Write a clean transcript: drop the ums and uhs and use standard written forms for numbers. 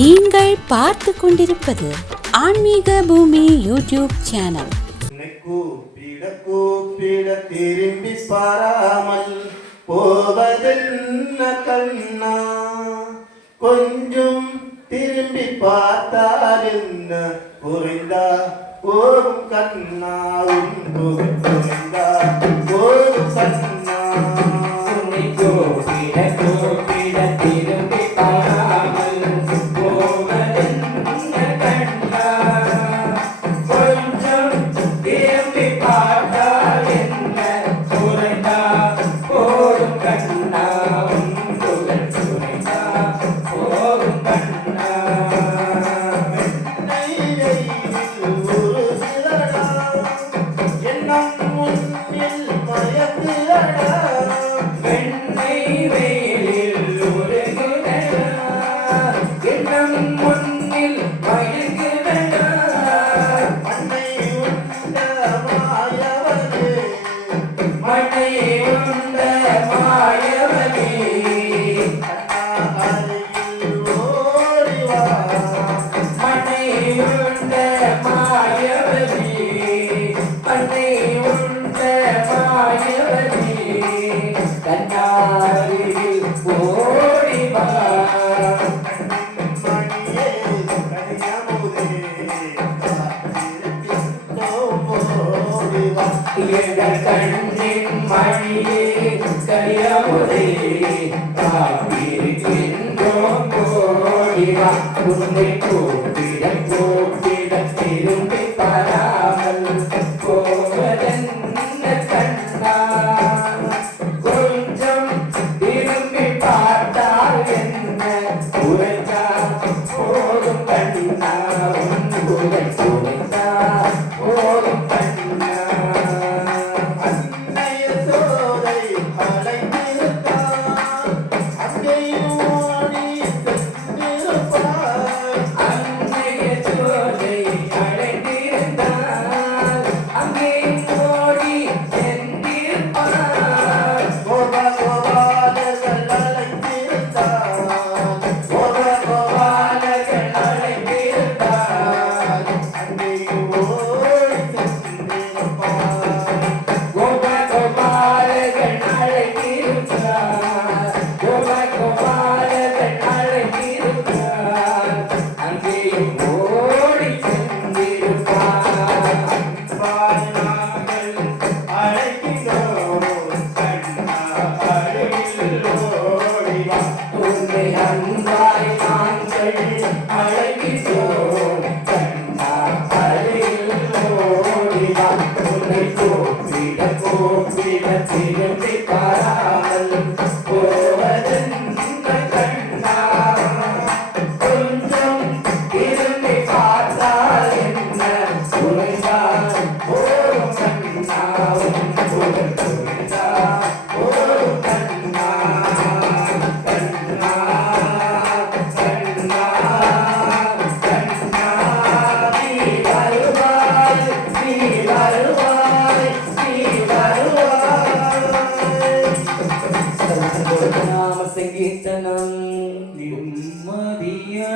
நீங்கள் பார்த்து கொண்டிருப்பது ஆன்மீக பூமி யூடியூப் சேனல். கூப்பிட திரும்பி பாராமல் போவதென்ன கண்ணா, கொஞ்சம் திரும்பி பார்த்தால் என்ன குறைந்தா போரும் கண்ணா, குறைந்தா போரும் கண்ணா. கூப்பிட திரும்பி பாராமல் போவதென்ன கண்ணா, கொஞ்சம் திரும்பி பார்த்தால் என்ன குறைந்தா போரும் கண்ணா, குறைந்தா போரும் கண்ணா. கண்ணின் மணியே கலியமுதே காப்பிருக்கின்றோம் கோடிவா, உன்னை கூப்பிட கூப்பிட திரும்பி பாராமல் போவதென்ன கண்ணா, கொஞ்சம் திரும்பி பார்த்தால் என்ன குறைந்தா போதும் கண்ணா, உன் குறை குறைந்தா போதும் கண்ணா. திரும்பி பாராமல் போவதென்ன கண்ணா, கொஞ்சம் திரும்பி பார்த்தால் என்ன குறைந்தால் போரும் கண்ணா, குறைந்தா போரும் கண்ணா. கண்ணா கண்ணா கண்ணா, நீ வருவாய், நீ வருவாய், நீ வருவாய். நாம சங்கீர்த்தனம் நிம்மதியா